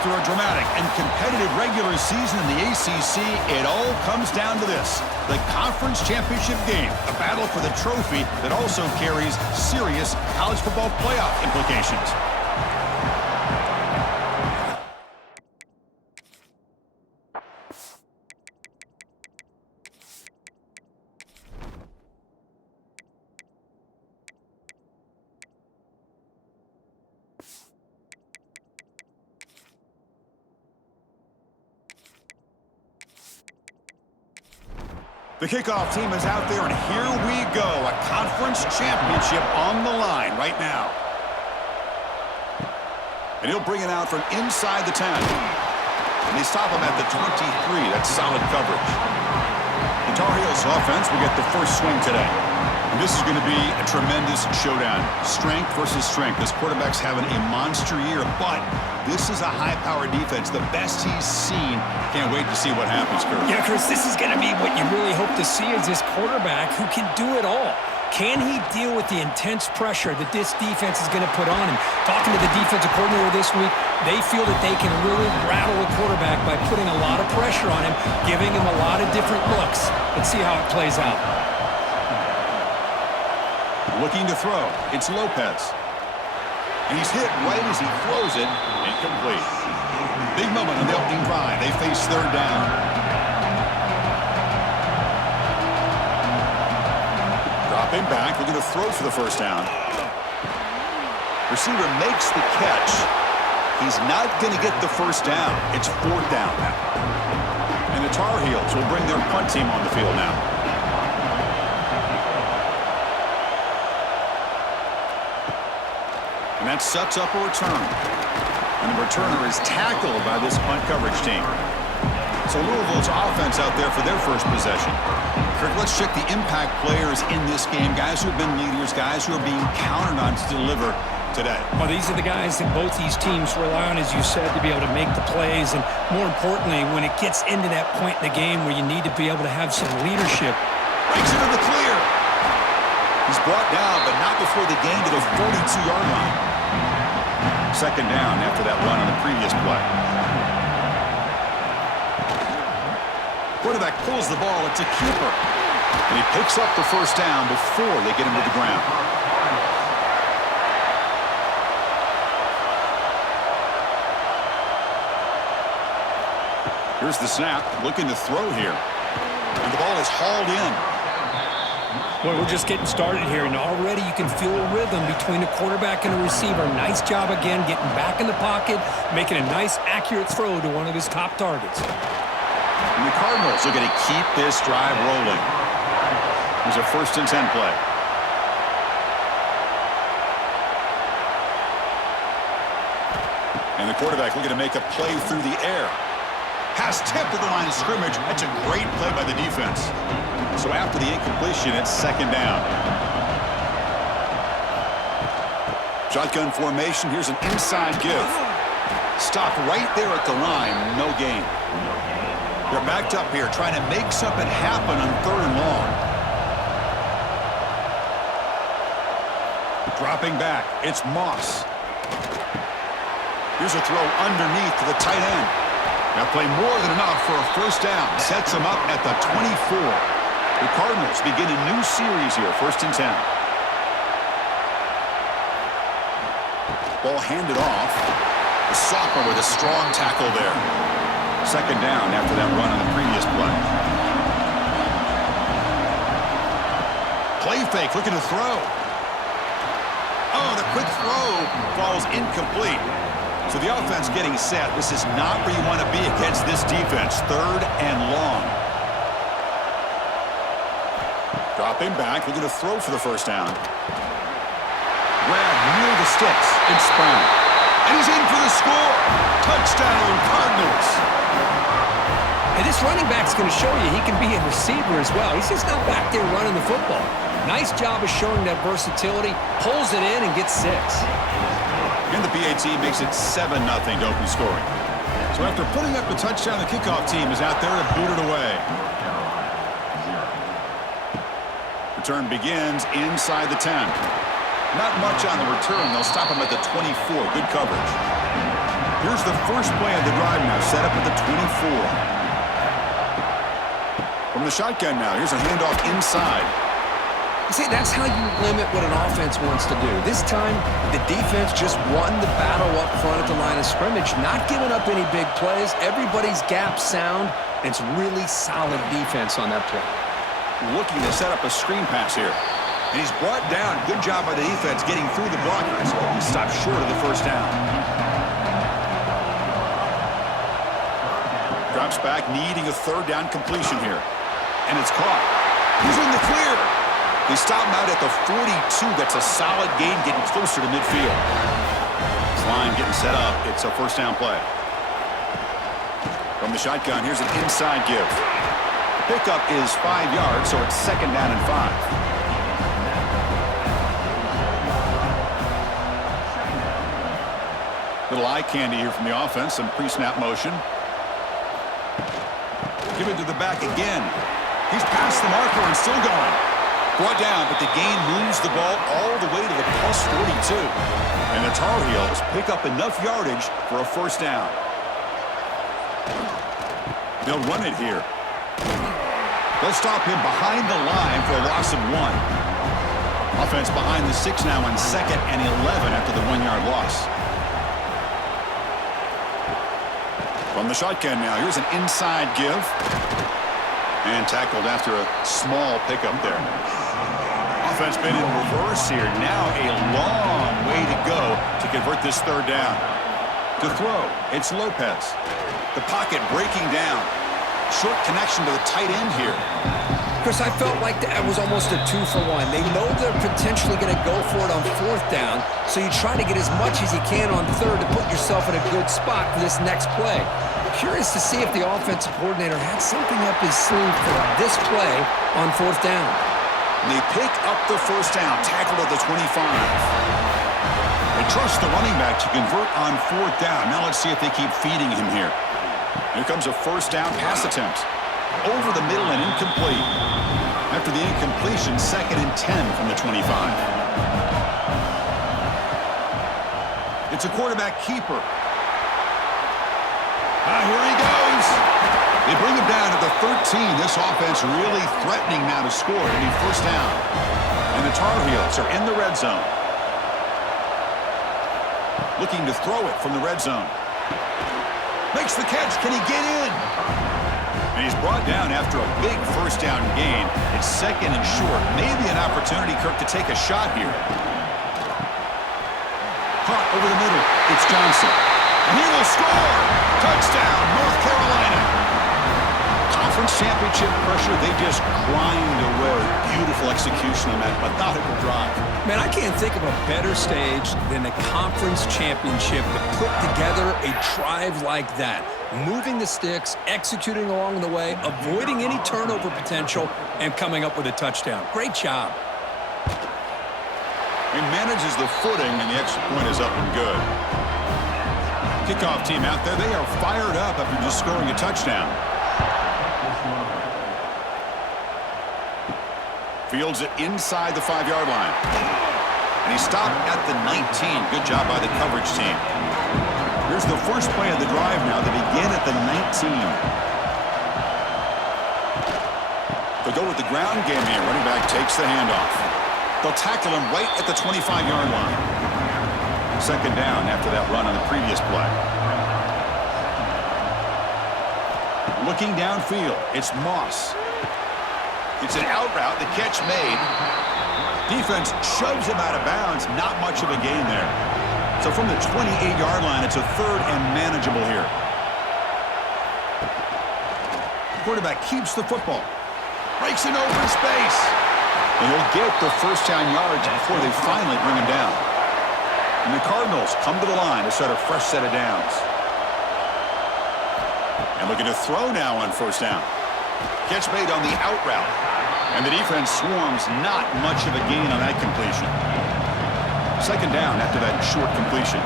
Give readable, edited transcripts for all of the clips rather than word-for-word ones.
After a dramatic and competitive regular season in the ACC, it all comes down to this: the conference championship game, a battle for the trophy that also carries serious college football playoff implications. The kickoff team is out there, and here we go. A conference championship on the line right now. And he'll bring it out from inside the 10. And they stop him at the 23. That's solid coverage. The Tar Heels offense will get the first swing today. And this is going to be a tremendous showdown. Strength versus strength. This quarterback's having a monster year, but this is a high-powered defense, the best he's seen. Can't wait to see what happens, Kurt. Yeah, Chris, this is going to be what you really hope to see is this quarterback who can do it all. Can he deal with the intense pressure that this defense is going to put on him? Talking to the defensive coordinator this week, they feel that they can really rattle the quarterback by putting a lot of pressure on him, giving him a lot of different looks. Let's see how it plays out. Looking to throw. It's Lopez. And he's hit right as he throws it. Incomplete. Big moment on the opening drive. They face third down. Dropping back. Looking to throw for the first down. Receiver makes the catch. He's not going to get the first down. It's fourth down now. And the Tar Heels will bring their punt team on the field now. And that sets up a return. And the returner is tackled by this punt coverage team. So Louisville's offense out there for their first possession. Kirk, let's check the impact players in this game. Guys who have been leaders, guys who are being counted on to deliver today. Well, these are the guys that both these teams rely on, as you said, to be able to make the plays. And more importantly, when it gets into that point in the game where you need to be able to have some leadership. Breaks into the clear. He's brought down, but not before the gain to the 42-yard line. Second down after that run on the previous play. Quarterback pulls the ball. It's a keeper. And he picks up the first down before they get him to the ground. Here's the snap. Looking to throw here. And the ball is hauled in. Well, we're just getting started here, and already you can feel a rhythm between a quarterback and a receiver. Nice job again getting back in the pocket, making a nice, accurate throw to one of his top targets. And the Cardinals are going to keep this drive rolling. There's a 1st and 10 play. And the quarterback looking to make a play through the air. Pass tipped at the line of scrimmage. That's a great play by the defense. So after the incompletion, it's second down. Shotgun formation. Here's an inside give. Stop right there at the line. No gain. They're backed up here trying to make something happen on 3rd and long. Dropping back. It's Moss. Here's a throw underneath to the tight end. Now play more than enough for a first down. Sets him up at the 24. The Cardinals begin a new series here, 1st and 10. Ball handed off. The sophomore with a strong tackle there. Second down after that run on the previous play. Play fake, looking to throw. Oh, the quick throw falls incomplete. So the offense getting set. This is not where you want to be against this defense. 3rd and long. Dropping back, looking to throw for the first down. Grab near the sticks. It's Brown. And he's in for the score. Touchdown, Cardinals. And this running back's going to show you he can be a receiver as well. He's just not back there running the football. Nice job of showing that versatility. Pulls it in and gets 6. And the PAT makes it 7-0 to open scoring. So after putting up the touchdown, the kickoff team is out there to boot it away. Return begins inside the 10. Not much on the return. They'll stop him at the 24. Good coverage. Here's the first play of the drive now, set up at the 24. From the shotgun now, here's a handoff inside. See, that's how you limit what an offense wants to do. This time, the defense just won the battle up front at the line of scrimmage, not giving up any big plays. Everybody's gap sound, and it's really solid defense on that play. Looking to set up a screen pass here. And he's brought down. Good job by the defense getting through the blockers. He stopped short of the first down. Drops back, needing a third down completion here. And it's caught. He's in the clear. They stop him out at the 42. That's a solid gain, getting closer to midfield. This line getting set up. It's a first down play. From the shotgun, here's an inside give. The pickup is 5 yards, so it's second down and 5. Little eye candy here from the offense. Some pre-snap motion. Give it to the back again. He's past the marker and still going. Brought down, but the gain moves the ball all the way to the plus 42. And the Tar Heels pick up enough yardage for a first down. They'll run it here. They'll stop him behind the line for a loss of 1. Offense behind the 6 now on 2nd and 11 after the 1-yard loss. From the shotgun now, here's an inside give. And tackled after a small pickup there. Offense been in reverse here. Now a long way to go to convert this third down. To throw, it's Lopez. The pocket breaking down. Short connection to the tight end here. Chris, I felt like that was almost a 2-for-1. They know they're potentially going to go for it on 4th down, so you try to get as much as you can on 3rd to put yourself in a good spot for this next play. Curious to see if the offensive coordinator had something up his sleeve for this play on 4th down. They pick up the first down, tackled at the 25. They trust the running back to convert on 4th down. Now let's see if they keep feeding him here. Here comes a first down pass attempt. Over the middle and incomplete. After the incompletion, 2nd and 10 from the 25. It's a quarterback keeper. Here he goes. They bring him down to the 13. This offense really threatening now to score. It'll be first down. And the Tar Heels are in the red zone. Looking to throw it from the red zone. Makes the catch. Can he get in? And he's brought down after a big first down gain. It's 2nd and short. Maybe an opportunity, Kirk, to take a shot here. Caught over the middle. It's Johnson. And he will score. Touchdown, North Carolina. Conference championship pressure, they just grind away. Beautiful execution on that methodical drive. Man, I can't think of a better stage than the conference championship to put together a drive like that. Moving the sticks, executing along the way, avoiding any turnover potential, and coming up with a touchdown. Great job. He manages the footing, and the extra point is up and good. Kickoff team out there, they are fired up after just scoring a touchdown. Fields it inside the 5-yard line. And he stopped at the 19. Good job by the coverage team. Here's the first play of the drive now. They begin at the 19. They'll go with the ground game here. Running back takes the handoff. They'll tackle him right at the 25-yard line. Second down after that run on the previous play. Looking downfield, it's Moss. It's an out route, the catch made. Defense shoves him out of bounds, not much of a gain there. So from the 28-yard line, it's a 3rd and manageable here. Quarterback keeps the football. Breaks in open space. And he'll get the first down yards before they finally bring him down. And the Cardinals come to the line to start a fresh set of downs. And looking to throw now on first down. Catch made on the out route. And the defense swarms, not much of a gain on that completion. Second down after that short completion.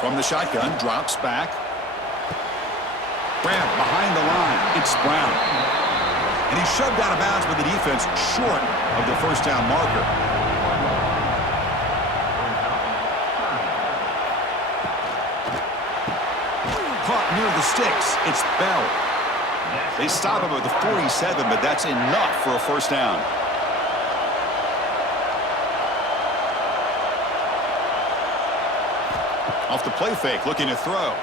From the shotgun, drops back. Grab behind the line. It's Brown. And he's shoved out of bounds with the defense short of the first down marker. near the sticks. It's Bell. They stop him at the 47, but that's enough for a first down. Off the play fake, looking to throw.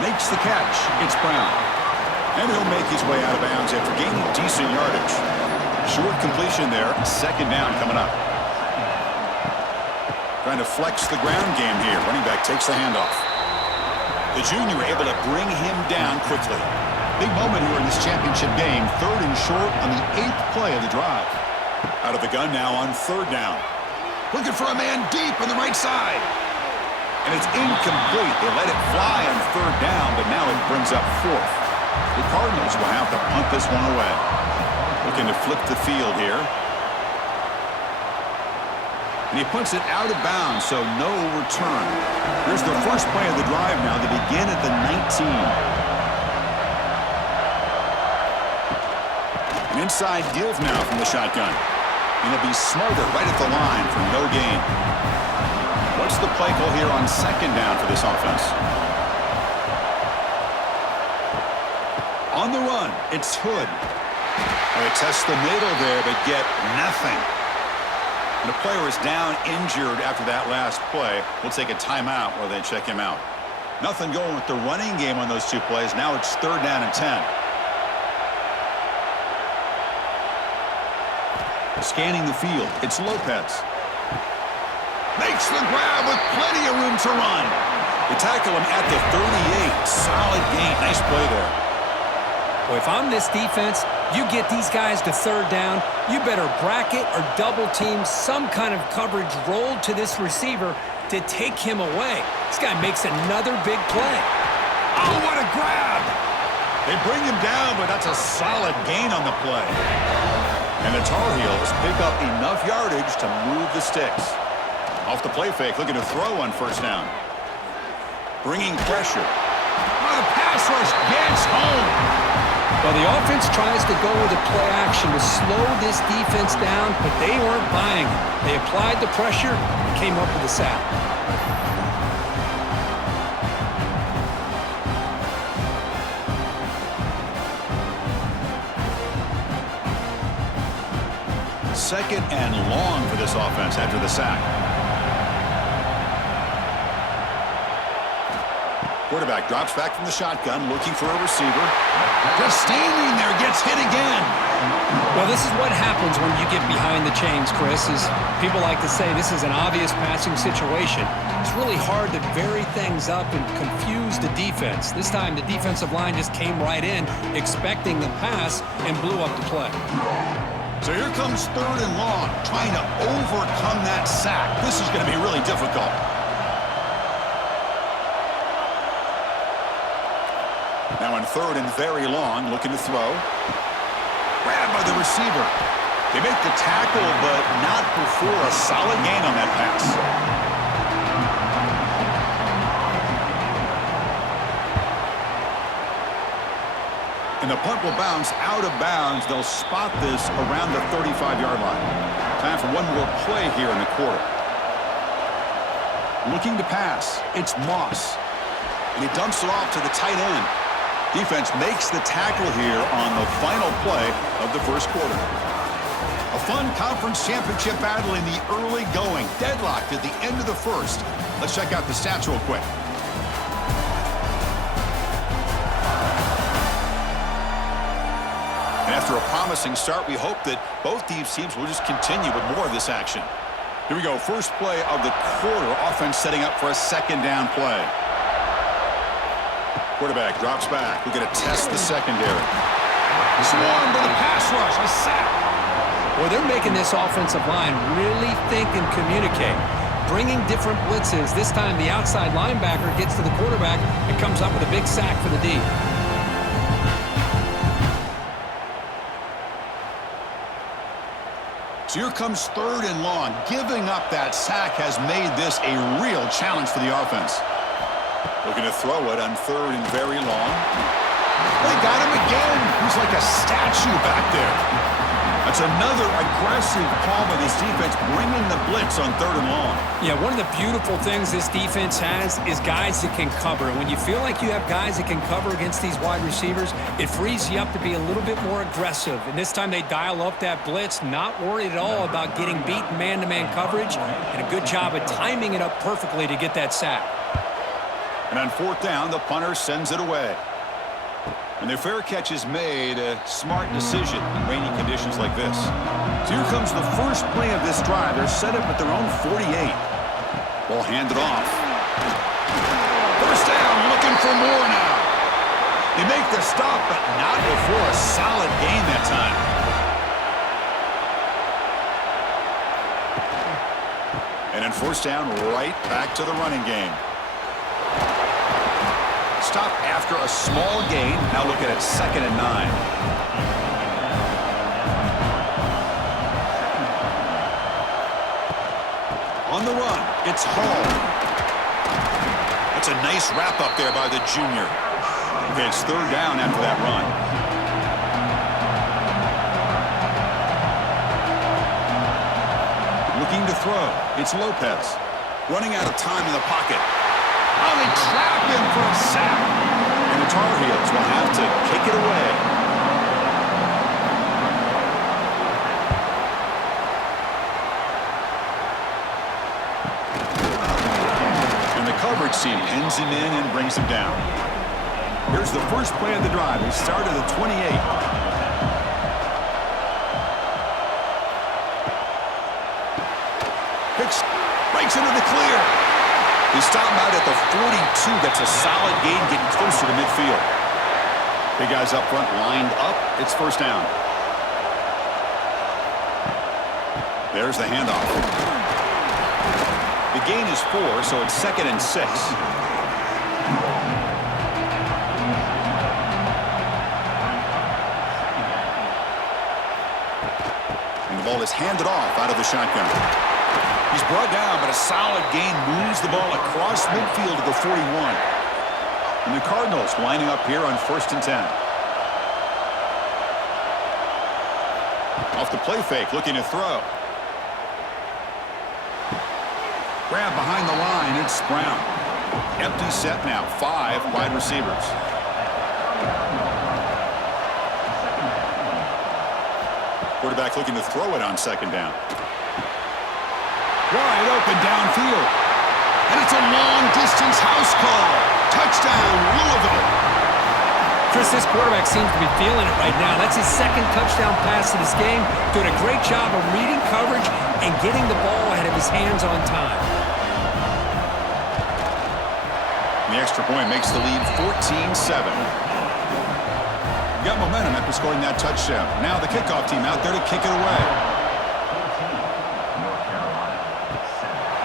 Makes the catch. It's Brown. And he'll make his way out of bounds after gaining decent yardage. Short completion there. Second down coming up. Trying to flex the ground game here. Running back takes the handoff. The junior able to bring him down quickly. Big moment here in this championship game. 3rd and short on the 8th play of the drive. Out of the gun now on 3rd down. Looking for a man deep on the right side. And it's incomplete. They let it fly on 3rd down, but now it brings up 4th. The Cardinals will have to punt this one away. Looking to flip the field here. And he punts it out of bounds, so no return. Here's the first play of the drive now. They begin at the 19. An inside give now from the shotgun. And he'll be smothered right at the line for no gain. What's the play call here on 2nd down for this offense? On the run, it's Hood. They test the middle there, but get nothing. And the player is down injured after that last play. We'll take a timeout while they check him out. Nothing going with the running game on those 2 plays. Now it's 3rd down and 10. Scanning the field, it's Lopez. Makes the grab with plenty of room to run. They tackle him at the 38. Solid gain. Nice play there. Well, if I'm this defense, you get these guys to 3rd down, you better bracket or double team some kind of coverage rolled to this receiver to take him away. This guy makes another big play. Oh, what a grab! They bring him down, but that's a solid gain on the play. And the Tar Heels pick up enough yardage to move the sticks. Off the play fake, looking to throw on 1st down. Bringing pressure. Oh, the pass rush gets home. Well, the offense tries to go with a play action to slow this defense down, but they weren't buying it. They applied the pressure and came up with a sack. Second and long for this offense after the sack. Quarterback drops back from the shotgun, looking for a receiver. Just standing there, gets hit again. Well, this is what happens when you get behind the chains, Chris. Is people like to say this is an obvious passing situation. It's really hard to vary things up and confuse the defense. This time, the defensive line just came right in, expecting the pass, and blew up the play. So here comes 3rd and long, trying to overcome that sack. This is going to be really difficult. Now on 3rd and very long, looking to throw. Grabbed by the receiver. They make the tackle, but not before a solid gain on that pass. And the punt will bounce out of bounds. They'll spot this around the 35-yard line. Time for one more play here in the quarter. Looking to pass. It's Moss. And he dumps it off to the tight end. Defense makes the tackle here on the final play of the first quarter. A fun conference championship battle in the early going. Deadlocked at the end of the first. Let's check out the stats real quick. And after a promising start, we hope that both these teams will just continue with more of this action. Here we go. First play of the quarter. Offense setting up for a 2nd down play. Quarterback drops back. We're going to test the secondary. Swarmed by the pass rush. A sack. Well, they're making this offensive line really think and communicate. Bringing different blitzes. This time the outside linebacker gets to the quarterback and comes up with a big sack for the D. So here comes 3rd and long. Giving up that sack has made this a real challenge for the offense. Looking to throw it on 3rd and very long. They got him again. He's like a statue back there. A That's another aggressive call by this defense, bringing the blitz on 3rd and long. Yeah, one of the beautiful things this defense has is guys that can cover. And when you feel like you have guys that can cover against these wide receivers, it frees you up to be a little bit more aggressive. And this time they dial up that blitz, not worried at all about getting beaten man-to-man coverage, and a good job of timing it up perfectly to get that sack. And on 4th down, the punter sends it away. And their fair catch is made, a smart decision in rainy conditions like this. So here comes the first play of this drive. They're set up at their own 48. Ball handed off. First down, looking for more now. They make the stop, but not before a solid gain that time. And then 1st down, right back to the running game. Stop after a small gain. Now looking at 2nd and 9. On the run, it's Hall. That's a nice wrap up there by the junior. Okay, it's 3rd down after that run. Looking to throw. It's Lopez. Running out of time in the pocket. Oh, they trap him for a sack. And the Tar Heels will have to kick it away. And the coverage team pins him in and brings him down. Here's the first play of the drive. He started at 28. Breaks into the clear. He stopped out at the 42. That's a solid gain, getting closer to midfield. Big guys up front lined up. It's 1st down. There's the handoff. The gain is 4, so it's 2nd and 6. And the ball is handed off out of the shotgun. He's brought down, but a solid gain moves the ball across midfield to the 41. And the Cardinals lining up here on 1st and 10. Off the play fake, looking to throw. Grab behind the line, it's Brown. Empty set now, 5 wide receivers. Quarterback looking to throw it on 2nd down. Wide open downfield. And it's a long-distance house call. Touchdown, Louisville. Chris, this quarterback seems to be feeling it right now. That's his 2nd touchdown pass of this game. Doing a great job of reading coverage and getting the ball ahead of his hands on time. The extra point makes the lead 14-7. Got momentum after scoring that touchdown. Now the kickoff team out there to kick it away.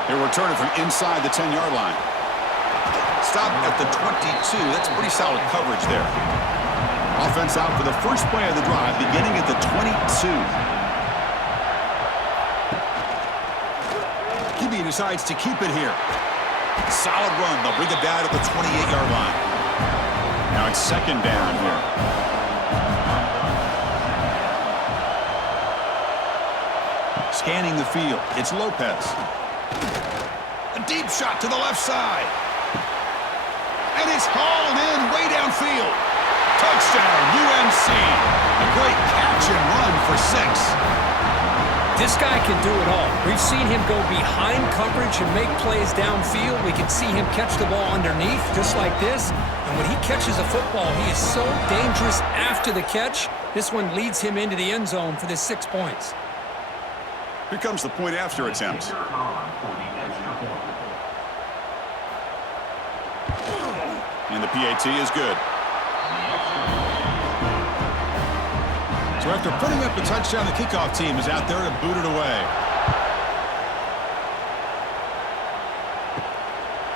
He'll return it from inside the 10-yard line. Stop at the 22. That's pretty solid coverage there. Offense out for the first play of the drive, beginning at the 22. QB decides to keep it here. Solid run. They'll bring it down at the 28-yard line. Now it's 2nd down here. Scanning the field. It's Lopez. A deep shot to the left side. And it's hauled in way downfield. Touchdown, UNC. A great catch and run for 6. This guy can do it all. We've seen him go behind coverage and make plays downfield. We can see him catch the ball underneath, just like this. And when he catches a football, he is so dangerous after the catch. This one leads him into the end zone for the 6 points. Here comes the point after attempt. And the PAT is good. So after putting up the touchdown, the kickoff team is out there to boot it away.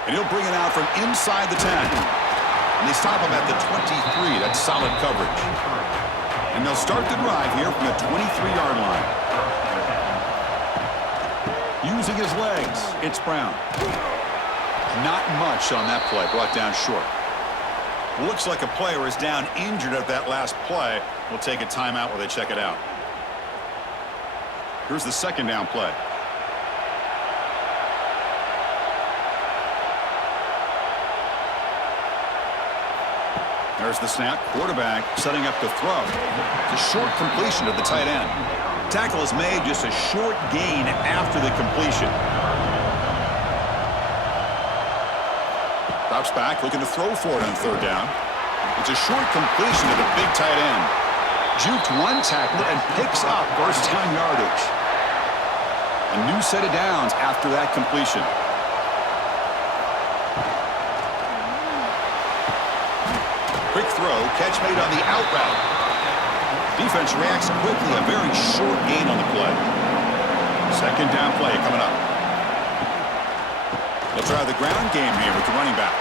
And he'll bring it out from inside the 10. And they stop him at the 23. That's solid coverage. And they'll start the drive here from the 23-yard line. Using his legs, it's Brown. Not much on that play, brought down short. Looks like a player is down injured at that last play. We'll take a timeout while they check it out. Here's the second down play. There's the snap. Quarterback setting up to throw. It's a short completion to the tight end. Tackle is made, just a short gain after the completion. Drops back, looking to throw for it on third down. It's a short completion to the big tight end. Juked one tackler and picks up first down yardage. A new set of downs after that completion. Quick throw, catch made on the out route. Defense reacts quickly, a very short gain on the play. Second down play coming up. They'll try the ground game here with the running back.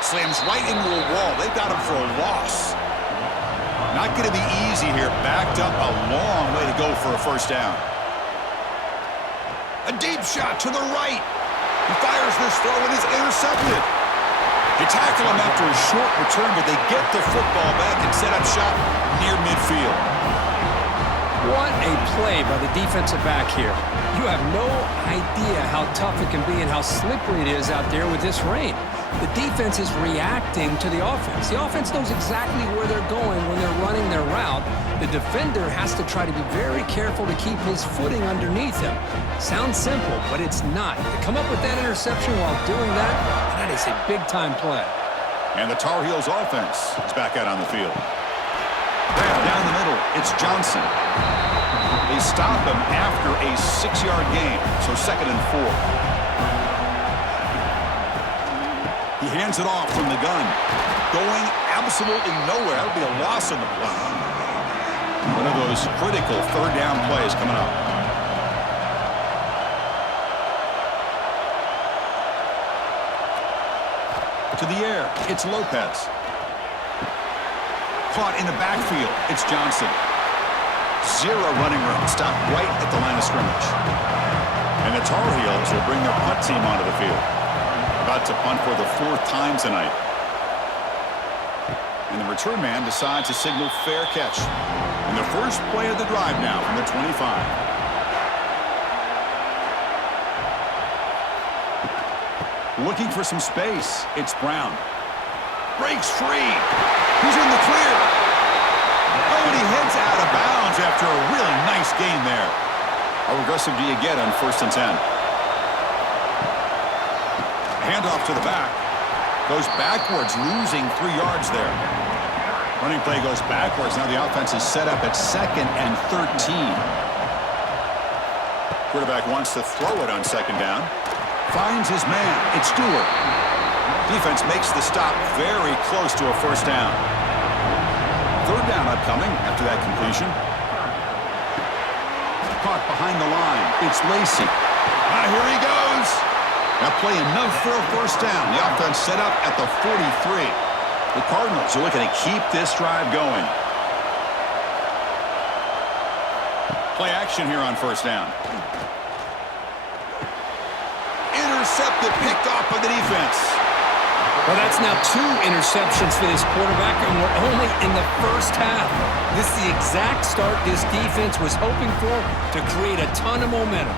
Slams right into a wall. They've got him for a loss. Not going to be easy here. Backed up a long way to go for a first down. A deep shot to the right. He fires this throw and is intercepted. They tackle him after a short return, but they get the football back and set up shop near midfield. What a play by the defensive back here. You have no idea how tough it can be and how slippery it is out there with this rain. The defense is reacting to the offense. The offense knows exactly where they're going when they're running their route. The defender has to try to be very careful to keep his footing underneath him. Sounds simple, but it's not. To come up with that interception while doing that, that is a big-time play. And the Tar Heels offense is back out on the field. Down the middle, it's Johnson. They stop him after a 6-yard gain, so 2nd and 4. He hands it off from the gun. Going absolutely nowhere. That would be a loss on the play. One of those critical third down plays coming up. To the air, it's Lopez. Caught in the backfield, it's Johnson. Zero running room, stopped right at the line of scrimmage. And the Tar Heels will bring their punt team onto the field. About to punt for the 4th time tonight. And the return man decides to signal fair catch. And the first play of the drive now from the 25. Looking for some space, it's Brown. Breaks free. He's in the clear. Oh, and he heads out of bounds after a really nice gain there. How aggressive do you get on 1st and 10? Handoff to the back. Goes backwards, losing 3 yards there. Running play goes backwards. Now the offense is set up at 2nd and 13. Quarterback wants to throw it on 2nd down. Finds his man. It's Stewart. Defense makes the stop very close to a first down. 3rd down upcoming after that completion. Caught behind the line. It's Lacey. Here he goes. Now play enough for a first down. The offense set up at the 43. The Cardinals are looking to keep this drive going. Play action here on 1st down. Intercepted, picked off by the defense. Well, that's now 2 interceptions for this quarterback, and we're only in the first half. This is the exact start this defense was hoping for to create a ton of momentum.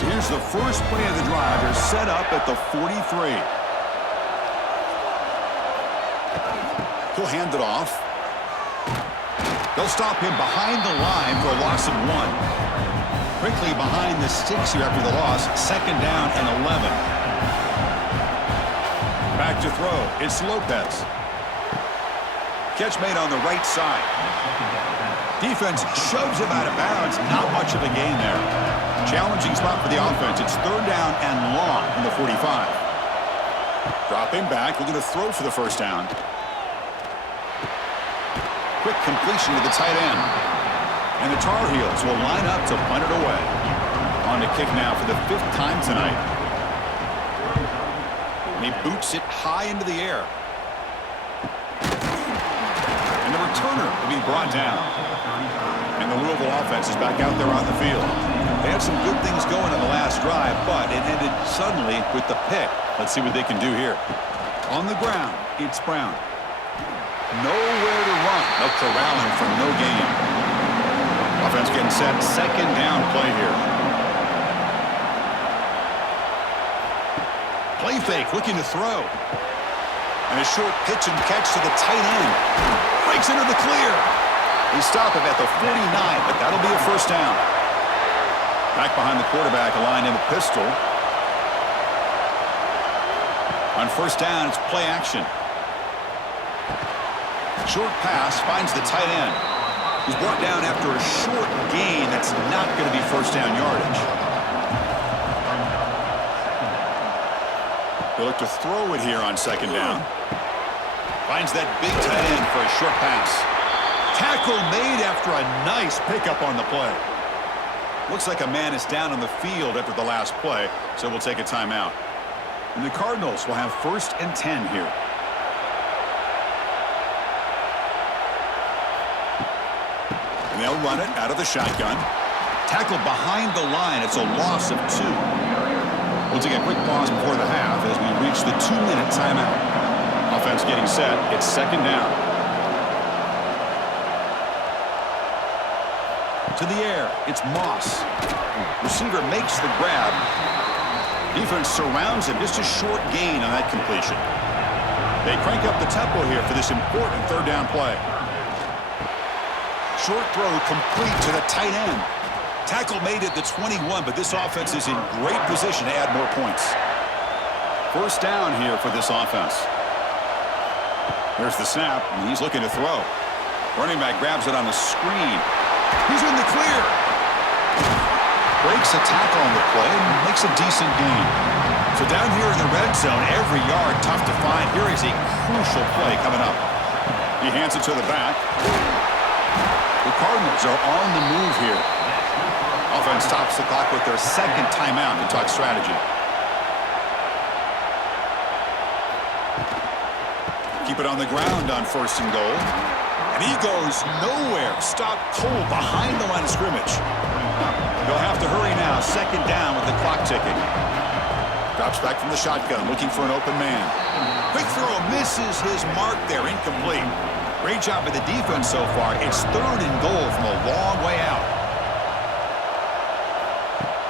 So here's the first play of the drive. They're set up at the 43. He'll hand it off. They'll stop him behind the line for a loss of 1. Quickly behind the sticks here after the loss. 2nd down and 11. Back to throw. It's Lopez. Catch made on the right side. Defense shoves him out of bounds. Not much of a gain there. Challenging spot for the offense. It's 3rd down and long from the 45. Dropping back. Looking to throw for the first down. Quick completion to the tight end. And the Tar Heels will line up to punt it away. On to kick now for the 5th time tonight. And he boots it high into the air. And the returner will be brought down. And the Louisville offense is back out there on the field. They had some good things going in the last drive, but it ended suddenly with the pick. Let's see what they can do here. On the ground, it's Brown. Nowhere to run. No corralling for no gain. Offense getting set. Second down play here. Play fake, looking to throw. And a short pitch and catch to the tight end. Breaks into the clear. They stop him at the 49, but that'll be a first down. Back behind the quarterback, aligned in the pistol. On first down, it's play action. Short pass finds the tight end. He's brought down after a short gain that's not going to be first down yardage. They look to throw it here on second down. Finds that big tight end for a short pass. Tackle made after a nice pickup on the play. Looks like a man is down on the field after the last play, so we'll take a timeout. And the Cardinals will have 1st and 10 here. And they'll run it out of the shotgun. Tackle behind the line. It's a loss of 2. We'll take a quick pause before the half as we reach the 2-minute timeout. Offense getting set. It's second down. To the air. It's Moss. Receiver makes the grab. Defense surrounds him. Just a short gain on that completion. They crank up the tempo here for this important third down play. Short throw complete to the tight end. Tackle made at the 21, but this offense is in great position to add more points. First down here for this offense. There's the snap, and he's looking to throw. Running back grabs it on the screen. He's in the clear. Breaks a tackle on the play and makes a decent gain. So down here in the red zone, every yard tough to find. Here is a crucial play coming up. He hands it to the back. The Cardinals are on the move here. Offense stops the clock with their second timeout to talk strategy. Keep it on the ground on 1st and goal. And he goes nowhere. Stop cold behind the line of scrimmage. They'll have to hurry now. Second down with the clock ticking. Drops back from the shotgun, looking for an open man. Quick throw misses his mark there. Incomplete. Great job by the defense so far. It's 3rd and goal from a long way out.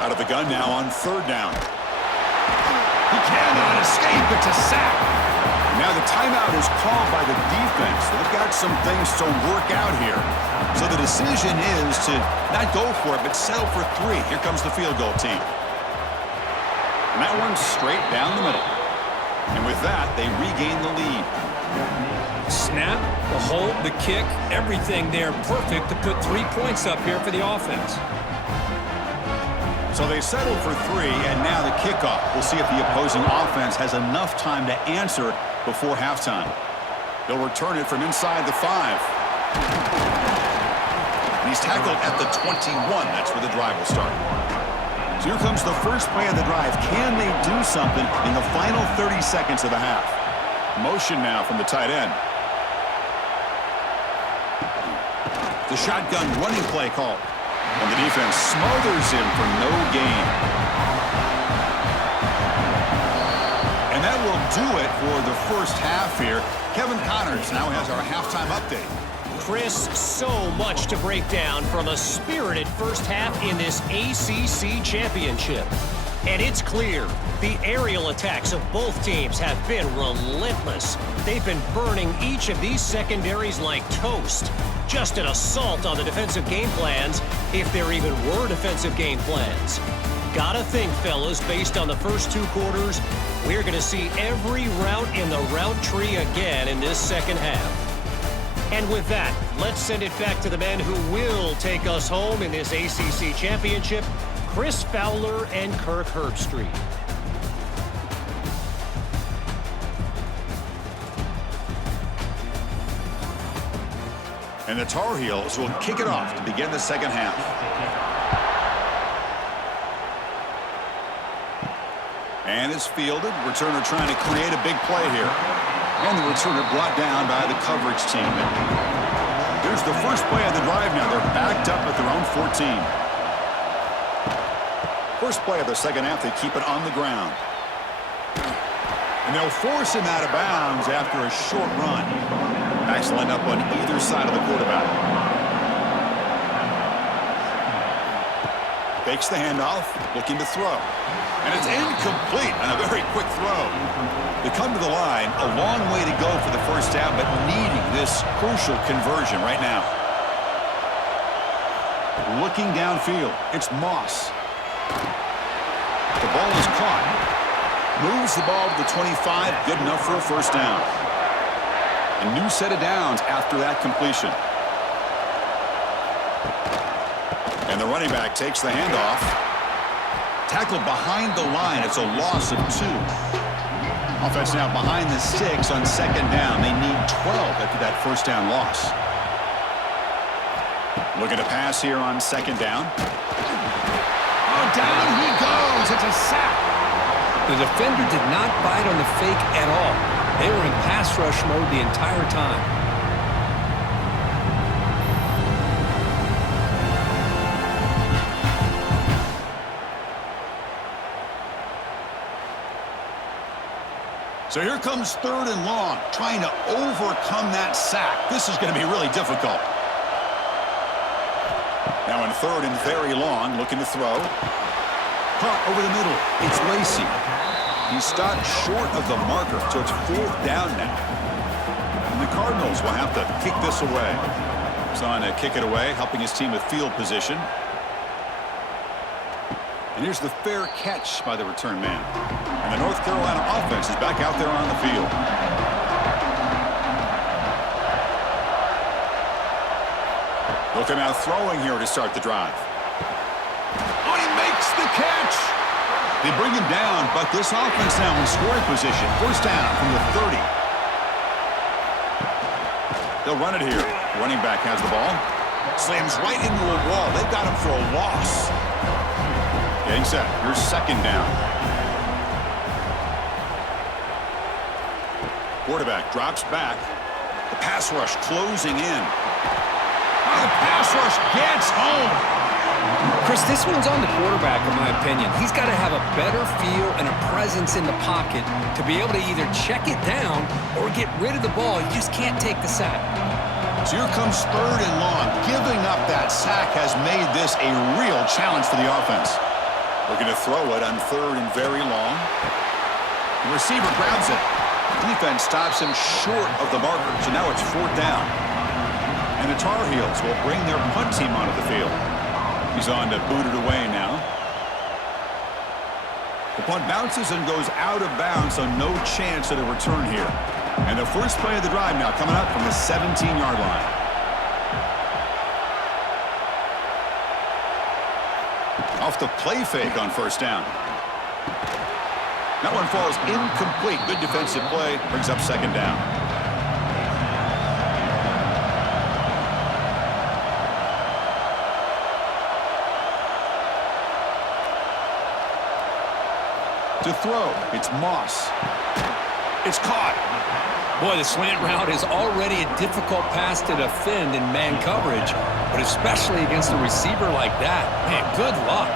Out of the gun now on 3rd down. He cannot escape. It's a sack. Now the timeout is called by the defense. They've got some things to work out here. So the decision is to not go for it, but settle for 3. Here comes the field goal team. And that one's straight down the middle. And with that, they regain the lead. Snap, the hold, the kick, everything there perfect to put 3 points up here for the offense. So they settle for 3, and now the kickoff. We'll see if the opposing offense has enough time to answer before halftime. They'll return it from inside the 5. And he's tackled at the 21. That's where the drive will start. So here comes the first play of the drive. Can they do something in the final 30 seconds of the half? Motion now from the tight end. The shotgun running play call. And the defense smothers him for no gain. And that will do it for the first half here. Kevin Connors now has our halftime update. Chris, so much to break down from a spirited first half in this ACC championship. And it's clear, the aerial attacks of both teams have been relentless. They've been burning each of these secondaries like toast. Just an assault on the defensive game plans, if there even were defensive game plans. Gotta think, fellas, based on the first 2 quarters, we're going to see every route in the route tree again in this second half. And with that, let's send it back to the men who will take us home in this ACC championship, Chris Fowler and Kirk Herbstreit. And the Tar Heels will kick it off to begin the second half. And it's fielded. Returner trying to create a big play here. And the returner brought down by the coverage team. Here's the first play of the drive now. They're backed up at their own 14. First play of the second half, they keep it on the ground. And they'll force him out of bounds after a short run. Backs line up on either side of the quarterback. Fakes the handoff, looking to throw. And it's incomplete on a very quick throw. They come to the line, a long way to go for the first down, but needing this crucial conversion right now. Looking downfield, it's Moss. The ball is caught. Moves the ball to the 25, good enough for a first down. A new set of downs after that completion. And the running back takes the handoff. Tackled behind the line. It's a loss of 2. Offense now behind the 6 on second down. They need 12 after that first down loss. Looking to pass here on second down. Oh, down he goes. It's a sack. The defender did not bite on the fake at all. They were in pass rush mode the entire time. So here comes third and long, trying to overcome that sack. This is going to be really difficult. Now in third and very long, looking to throw. Caught over the middle. It's Lacey. He stopped short of the marker, so it's fourth down now. And the Cardinals will have to kick this away. He's on to kick it away, helping his team with field position. And here's the fair catch by the return man. And the North Carolina offense is back out there on the field. Looking out throwing here to start the drive. Oh, he makes the catch. They bring him down, but this offense now in scoring position. First down from the 30. They'll run it here. Running back has the ball. Slams right into a wall. They've got him for a loss. Getting set. Here's second down. Quarterback drops back. The pass rush closing in. Oh, the pass rush gets home. Chris, this one's on the quarterback, in my opinion. He's got to have a better feel and a presence in the pocket to be able to either check it down or get rid of the ball. You just can't take the sack. So here comes third and long. Giving up that sack has made this a real challenge for the offense. Looking to throw it on third and very long. The receiver grabs it. Defense stops him short of the marker, so now it's fourth down. And the Tar Heels will bring their punt team onto the field. He's on to boot it away now. The punt bounces and goes out of bounds, so no chance at a return here. And the first play of the drive now coming up from the 17-yard line. Off the play fake on first down. That one falls incomplete. Good defensive play. Brings up second down. To throw, it's Moss. It's caught. Boy, the slant route is already a difficult pass to defend in man coverage, but especially against a receiver like that. Man, good luck.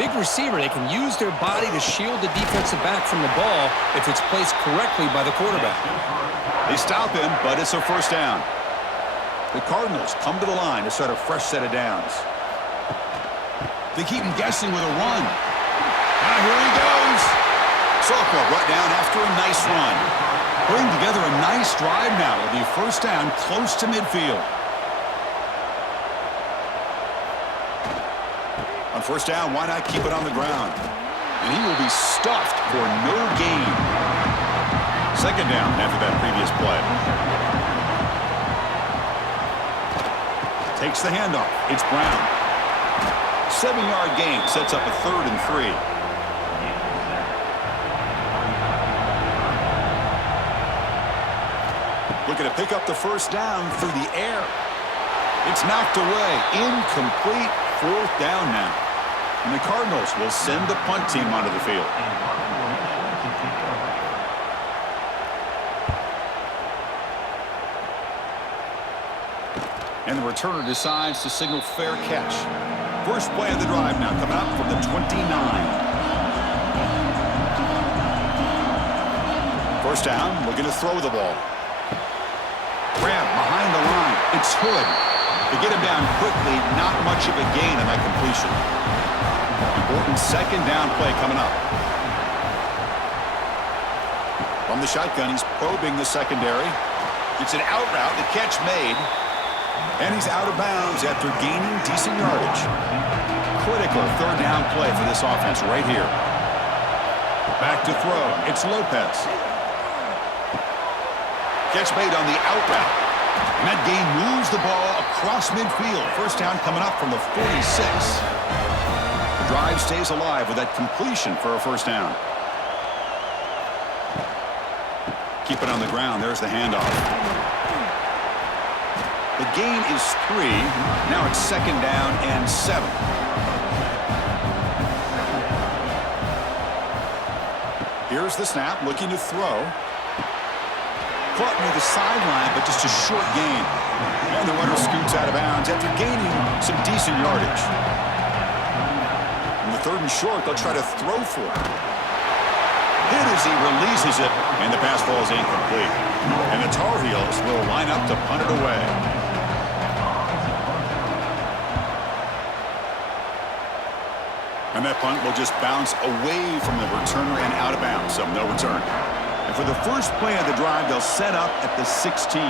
Big receiver, they can use their body to shield the defensive back from the ball if it's placed correctly by the quarterback. They stop him, but it's a first down. The Cardinals come to the line to start a fresh set of downs. They keep him guessing with a run. Now here he goes. Softball brought down after a nice run. Putting together a nice drive now. It'll be first down close to midfield. On first down, why not keep it on the ground? And he will be stuffed for no gain. Second down after that previous play. Takes the handoff. It's Brown. 7-yard gain sets up a 3rd and 3. Looking to pick up the first down through the air. It's knocked away. Incomplete. 4th down now. And the Cardinals will send the punt team onto the field. And the returner decides to signal fair catch. First play of the drive now coming up from the 29. First down, looking to throw the ball. Grab behind the line. It's Hood. To get him down quickly, not much of a gain on that completion. Important second down play coming up. From the shotgun, he's probing the secondary. It's an out route, the catch made. And he's out of bounds after gaining decent yardage. Critical third down play for this offense right here. Back to throw. It's Lopez. Catch made on the out route. And that gain moves the ball across midfield. First down coming up from the 46. The drive stays alive with that completion for a first down. Keep it on the ground. There's the handoff. The gain is 3. Now it's second down and 7. Here's the snap, looking to throw. Caught near the sideline, but just a short gain. And the runner scoots out of bounds after gaining some decent yardage. On the third and short, they'll try to throw for it. Hit as he releases it, and the pass ball is incomplete. And the Tar Heels will line up to punt it away. And that punt will just bounce away from the returner and out of bounds, so no return. And for the first play of the drive, they'll set up at the 16.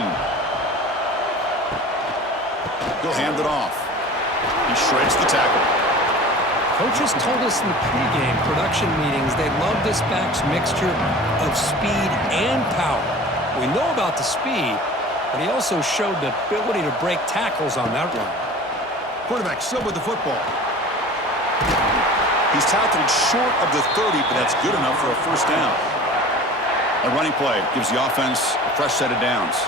He'll hand it off. He shreds the tackle. Coaches told us in the pregame production meetings they love this back's mixture of speed and power. We know about the speed, but he also showed the ability to break tackles on that run. Quarterback still with the football. He's tackled short of the 30, but that's good enough for a first down. A running play gives the offense a fresh set of downs.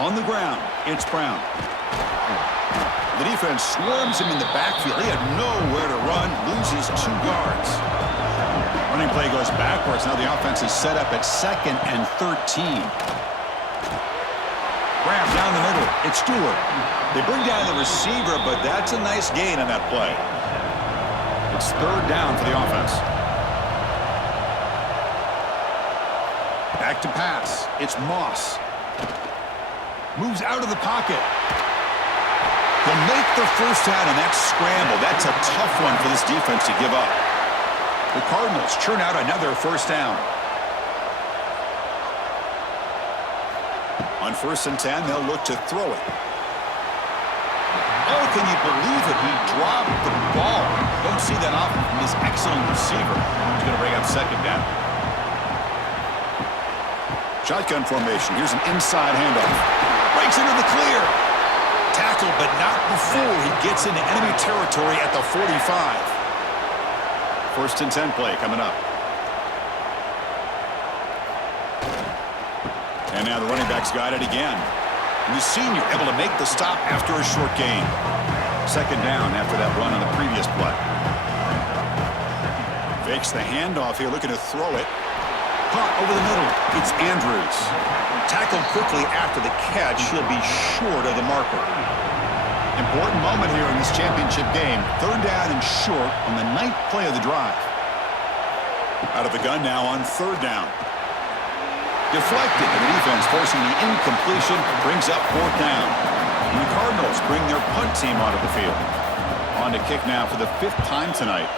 On the ground, it's Brown. The defense swarms him in the backfield. He had nowhere to run, loses 2 guards. Running play goes backwards. Now the offense is set up at second and 13. Grab down the middle. It's Stewart. They bring down the receiver, but that's a nice gain on that play. It's third down for the offense. Back to pass. It's Moss. Moves out of the pocket. He'll make the first down on that scramble. That's a tough one for this defense to give up. The Cardinals churn out another first down. On first and 10, they'll look to throw it. Oh, can you believe it? He dropped the ball. Don't see that often from this excellent receiver. He's going to bring up second down. Shotgun formation. Here's an inside handoff. Breaks into the clear. Tackled, but not before he gets into enemy territory at the 45. First and 10 play coming up. And now the running back's got it again. And the senior able to make the stop after a short gain. Second down after that run on the previous play. Fakes the handoff here, looking to throw it. Caught over the middle. It's Andrews. Tackled quickly after the catch. He'll be short of the marker. Important moment here in this championship game. Third down and short on the 9th play of the drive. Out of the gun now on third down. Deflected, and the defense forcing the incompletion brings up fourth down. And the Cardinals bring their punt team onto the field. On to kick now for the 5th time tonight.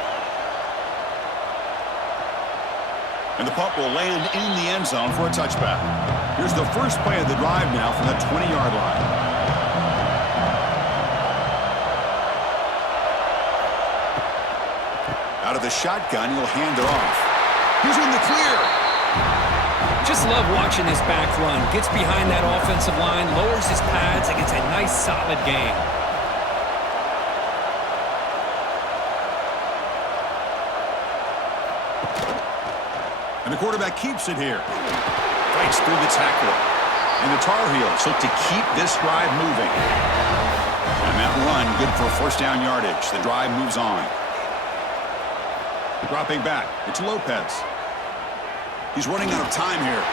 And the punt will land in the end zone for a touchback. Here's the first play of the drive now from the 20-yard line. Out of the shotgun, he'll hand it off. He's in the clear. Just love watching this back run. Gets behind that offensive line, lowers his pads, and gets a nice solid gain. And the quarterback keeps it here. Fights through the tackler. And the Tar Heels look to keep this drive moving. And that run, good for first down yardage. The drive moves on. Dropping back, it's Lopez. He's running out of time here.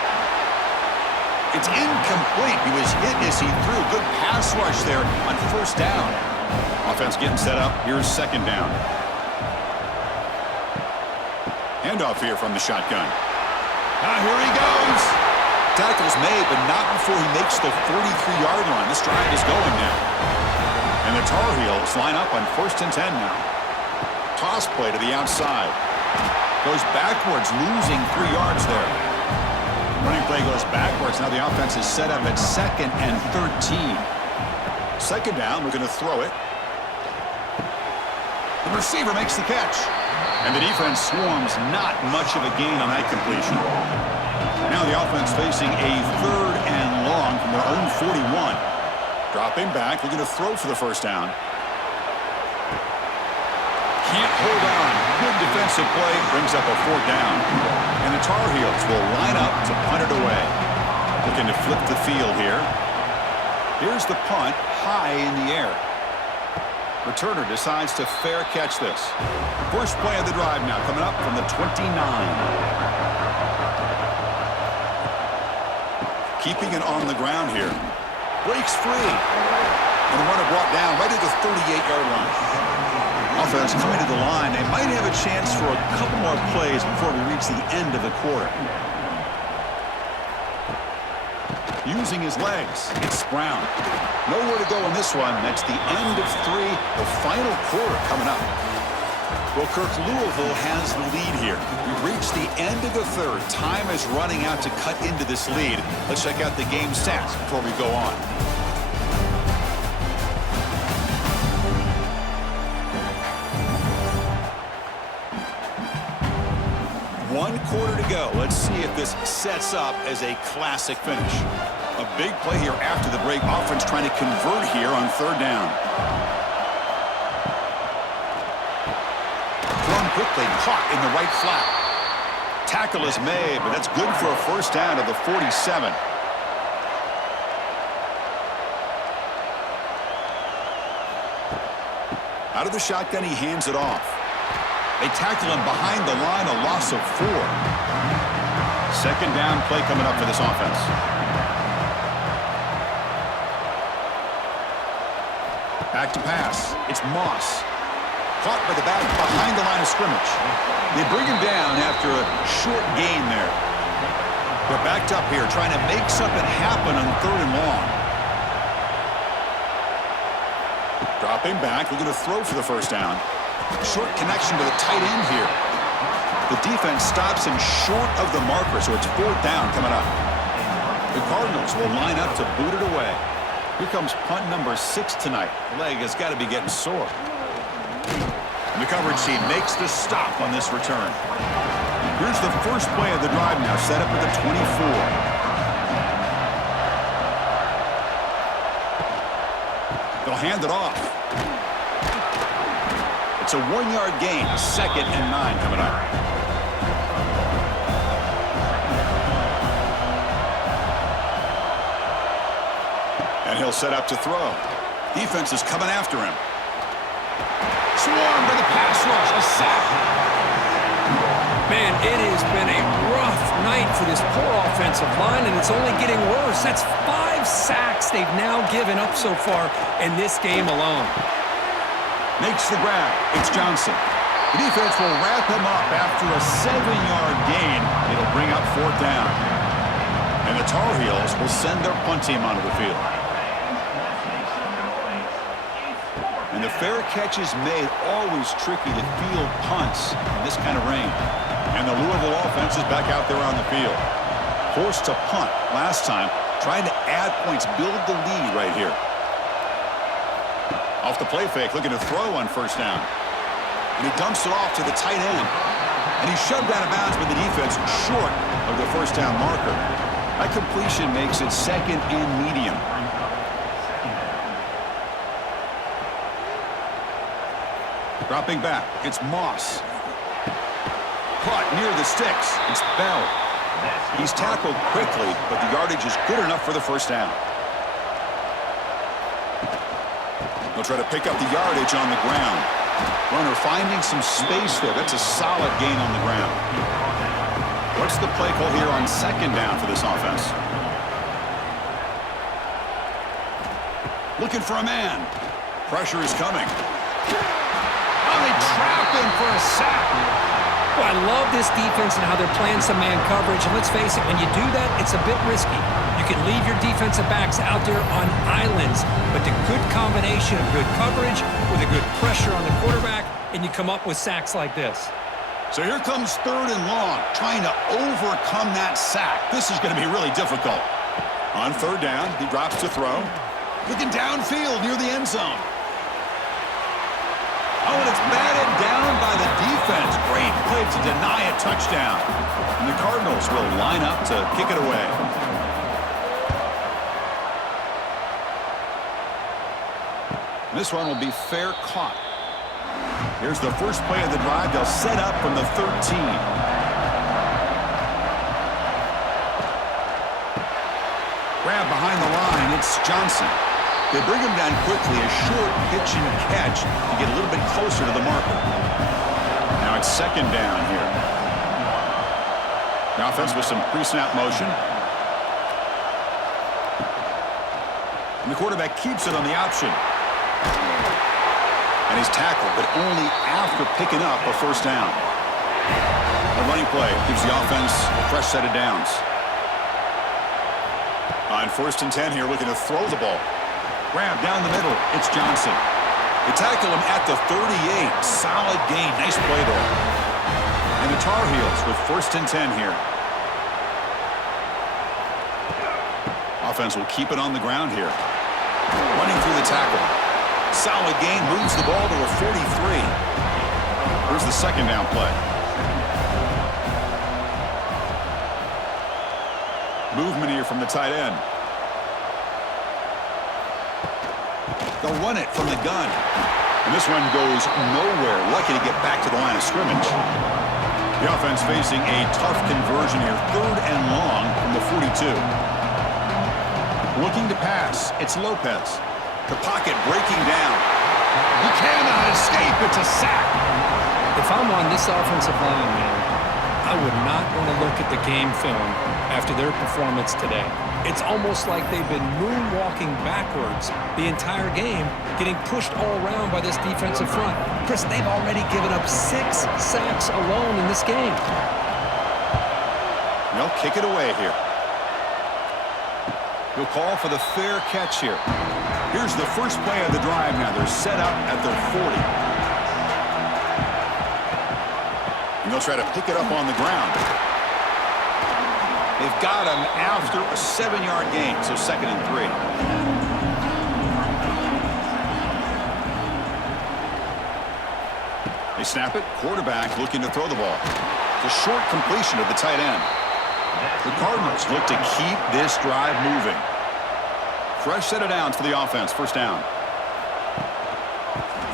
It's incomplete. He was hit they see through. Good pass rush there on first down. Offense getting set up. Here's second down. Handoff here from the shotgun. Here he goes. Tackle's made, but not before he makes the 43-yard line. This drive is going now. And the Tar Heels line up on 1st and 10 now. Toss play to the outside. Goes backwards, losing 3 yards there. Running play goes backwards. Now the offense is set up at 2nd and 13. Second down, we're going to throw it. The receiver makes the catch. And the defense swarms, not much of a gain on that completion. Now the offense facing a 3rd and long from their own 41. Dropping back, they're going to throw for the first down. Can't hold on. Good defensive play, brings up a 4th down. And the Tar Heels will line up to punt it away. Looking to flip the field here. Here's the punt, high in the air. Returner decides to fair catch this. First play of the drive now, coming up from the 29. Keeping it on the ground here. Breaks free. And the runner brought down right at the 38-yard line. Offense coming to the line. They might have a chance for a couple more plays before we reach the end of the quarter. Using his legs, it's Brown. Nowhere to go in this one. That's the end of 3, the final quarter coming up. Well, Kirk, Louisville has the lead here. We've reached the end of the 3rd. Time is running out to cut into this lead. Let's check out the game stats before we go on. One quarter to go. Let's see if this sets up as a classic finish. A big play here after the break. Offense trying to convert here on 3rd down. Thrown quickly, caught in the right flat. Tackle is made, but that's good for a first down to the 47. Out of the shotgun, he hands it off. They tackle him behind the line, a loss of 4. Second down play coming up for this offense. Back to pass. It's Moss. Caught by the back behind the line of scrimmage. They bring him down after a short gain there. They're backed up here, trying to make something happen on 3rd and long. Dropping back, we're going to throw for the first down. Short connection to the tight end here. The defense stops him short of the marker, so it's 4th down coming up. The Cardinals will line up to boot it away. Here comes punt number 6 tonight. The leg has got to be getting sore. And the coverage team makes the stop on this return. Here's the first play of the drive now, set up at the 24. They'll hand it off. It's a 1-yard gain, 2nd and 9 coming up. And he'll set up to throw. Defense is coming after him. Swarmed by the pass rush, a sack. Man, it has been a rough night for this poor offensive line, and it's only getting worse. That's 5 sacks they've now given up so far in this game alone. Makes the grab. It's Johnson. The defense will wrap him up after a 7-yard gain. It'll bring up 4th down. And the Tar Heels will send their punt team onto the field. And the fair catch is made. Always tricky to field punts in this kind of rain. And the Louisville offense is back out there on the field. Forced to punt last time. Trying to add points, build the lead right here. Off the play fake, looking to throw on first down. And he dumps it off to the tight end. And he's shoved out of bounds by the defense short of the first down marker. That completion makes it 2nd and medium. Dropping back, it's Moss. Caught near the sticks, it's Bell. He's tackled quickly, but the yardage is good enough for the first down. They'll try to pick up the yardage on the ground. Runner finding some space there. That's a solid gain on the ground. What's the play call here on 2nd down for this offense? Looking for a man. Pressure is coming. Oh, they trap him for a sack. Well, I love this defense and how they're playing some man coverage. And let's face it, when you do that, it's a bit risky. You can leave your defensive backs out there on islands, but the good combination of good coverage with a good pressure on the quarterback, and you come up with sacks like this. So here comes 3rd and long, trying to overcome that sack. This is going to be really difficult. On 3rd down, he drops to throw. Looking downfield near the end zone. Oh, and it's batted down by the defense. Great play to deny a touchdown. And the Cardinals will line up to kick it away. This one will be fair caught. Here's the first play of the drive. They'll set up from the 13. Grab behind the line. It's Johnson. They bring him down quickly. A short pitch and catch to get a little bit closer to the marker. Now it's 2nd down here. The offense with some pre-snap motion. And the quarterback keeps it on the option. And he's tackled, but only after picking up a 1st down. A running play gives the offense a fresh set of downs. On 1st and 10 here, looking to throw the ball. Grab down the middle. It's Johnson. They tackle him at the 38. Solid gain. Nice play there. And the Tar Heels with 1st and 10 here. Offense will keep it on the ground here. Running through the tackle. Solid gain. Moves the ball to a 43. Here's the 2nd down play. Movement here from the tight end. They'll run it from the gun. And this one goes nowhere. Lucky to get back to the line of scrimmage. The offense facing a tough conversion here. 3rd and long from the 42. Looking to pass. It's Lopez. The pocket breaking down. He cannot escape. It's a sack. If I'm on this offensive line, man, I would not want to look at the game film after their performance today. It's almost like they've been moonwalking backwards the entire game, getting pushed all around by this defensive front. Chris, they've already given up 6 sacks alone in this game. They'll kick it away here. He'll call for the fair catch here. Here's the first play of the drive now. They're set up at their 40. And they'll try to pick it up on the ground. They've got him after a 7-yard gain, so 2nd and 3. They snap it. Quarterback looking to throw the ball. It's a short completion of the tight end. The Cardinals look to keep this drive moving. Fresh set of downs for the offense. 1st down.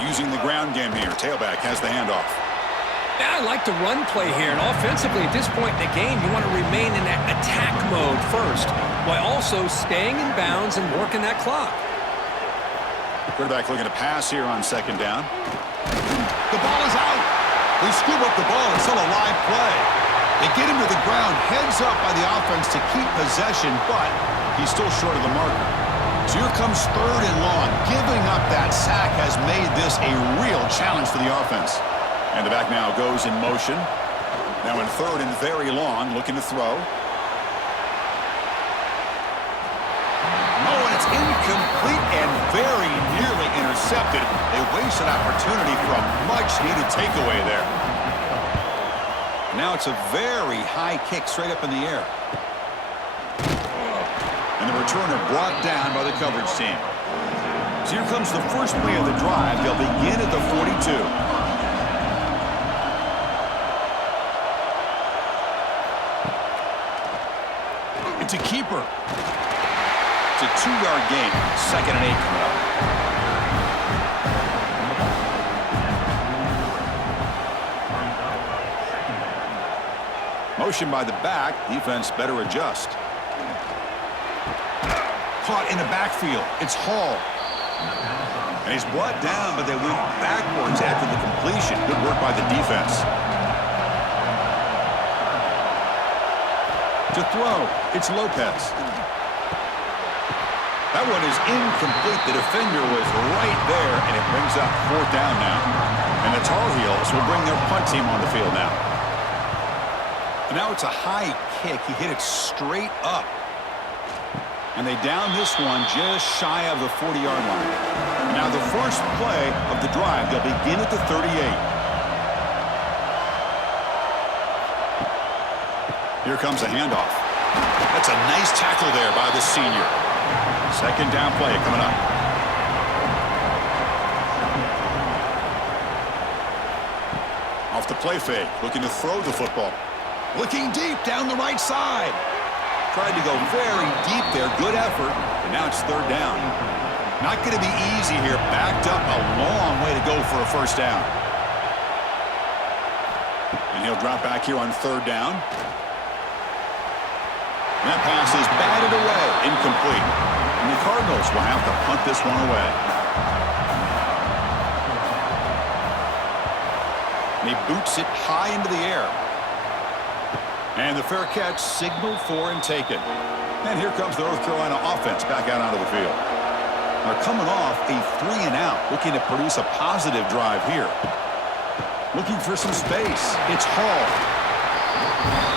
Using the ground game here. Tailback has the handoff. Yeah, I like the run play here, and offensively at this point in the game, you want to remain in that attack mode first, while also staying in bounds and working that clock. Quarterback looking to pass here on 2nd down. The ball is out. They scoop up the ball. It's still a live play. They get him to the ground, heads up by the offense to keep possession, but he's still short of the marker. So here comes 3rd and long. Giving up that sack has made this a real challenge for the offense. And the back now goes in motion. Now in 3rd and very long, looking to throw. Oh, and it's incomplete and very nearly intercepted. A wasted opportunity for a much-needed takeaway there. Now it's a very high kick straight up in the air. And the returner brought down by the coverage team. So here comes the first play of the drive. They'll begin at the 42. It's a keeper. It's a 2-yard gain. 2nd and 8 coming up. Motion by the back. Defense better adjust. Caught in the backfield. It's Hall. And he's brought down, but they went backwards after the completion. Good work by the defense. To throw, it's Lopez. A That one is incomplete. The defender was right there, and it brings up 4th down now. And the Tar Heels will bring their punt team on the field now. And now it's a high kick. He hit it straight up. And they down this one just shy of the 40-yard line. Now the first play of the drive, they'll begin at the 38. Here comes a handoff. That's a nice tackle there by the senior. 2nd down play coming up. Off the play fake, looking to throw the football. Looking deep down the right side. Tried to go very deep there. Good effort. And now it's 3rd down. Not going to be easy here. Backed up a long way to go for a 1st down. And he'll drop back here on 3rd down. And that pass is batted away. Incomplete. And the Cardinals will have to punt this one away. And he boots it high into the air. And the fair catch signaled for and taken. And here comes the North Carolina offense back out onto the field. They're coming off a 3-and-out, looking to produce a positive drive here. Looking for some space. It's Hall.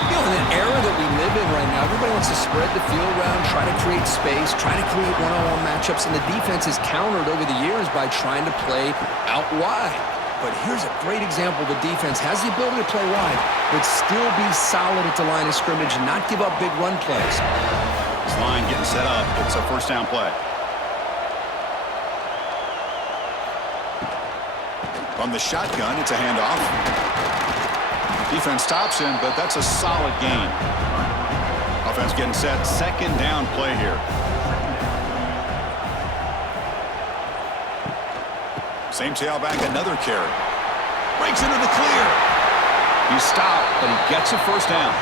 You know, in an era that we live in right now, everybody wants to spread the field around, try to create space, try to create one-on-one matchups, and the defense is countered over the years by trying to play out wide. But here's a great example. The defense has the ability to play wide, but still be solid at the line of scrimmage and not give up big run plays. This line getting set up. It's a 1st down play. From the shotgun, it's a handoff. Defense stops him, but that's a solid gain. Offense getting set. 2nd down play here. Same tailback, another carry. Breaks into the clear. He's stopped, but he gets a 1st down.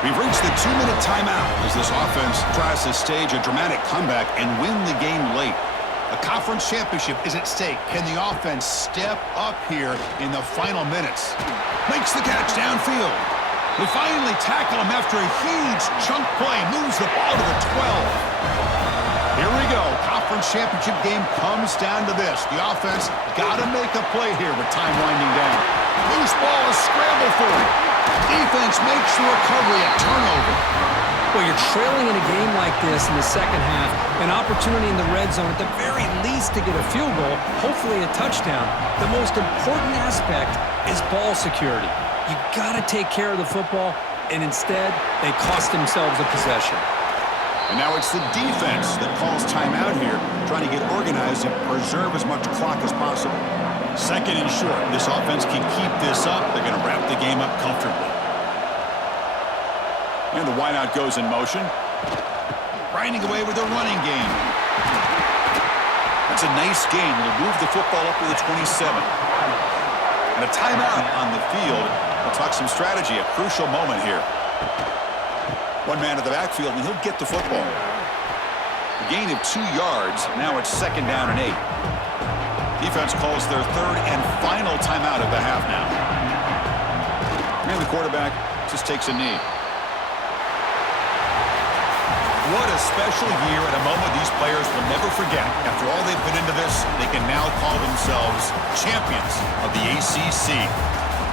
We've reached the 2-minute timeout as this offense tries to stage a dramatic comeback and win the game late. A conference championship is at stake. Can the offense step up here in the final minutes? Makes the catch downfield. They finally tackle him after a huge chunk play. Moves the ball to the 12. Here we go. Conference championship game comes down to this. The offense got to make a play here with time winding down. Loose ball, a scramble for it. Defense makes the recovery, a turnover. Well, you're trailing in a game like this in the 2nd half, an opportunity in the red zone at the very least to get a field goal, hopefully a touchdown. The most important aspect is ball security. You got to take care of the football, and instead, they cost themselves a possession. And now it's the defense that calls timeout here, trying to get organized and preserve as much clock as possible. 2nd and short. This offense can keep this up. They're going to wrap the game up comfortably. And the wideout goes in motion. Grinding away with their running game. That's a nice gain. They'll move the football up to the 27. And a timeout on the field. We'll talk some strategy. A crucial moment here. One man at the backfield, and he'll get the football. A gain of 2 yards. Now it's 2nd down and 8. Defense calls their 3rd and final timeout of the half now. And the quarterback just takes a knee. What a special year and a moment these players will never forget. After all they've put into this, they can now call themselves champions of the ACC.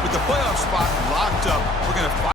With the playoff spot locked up, we're going to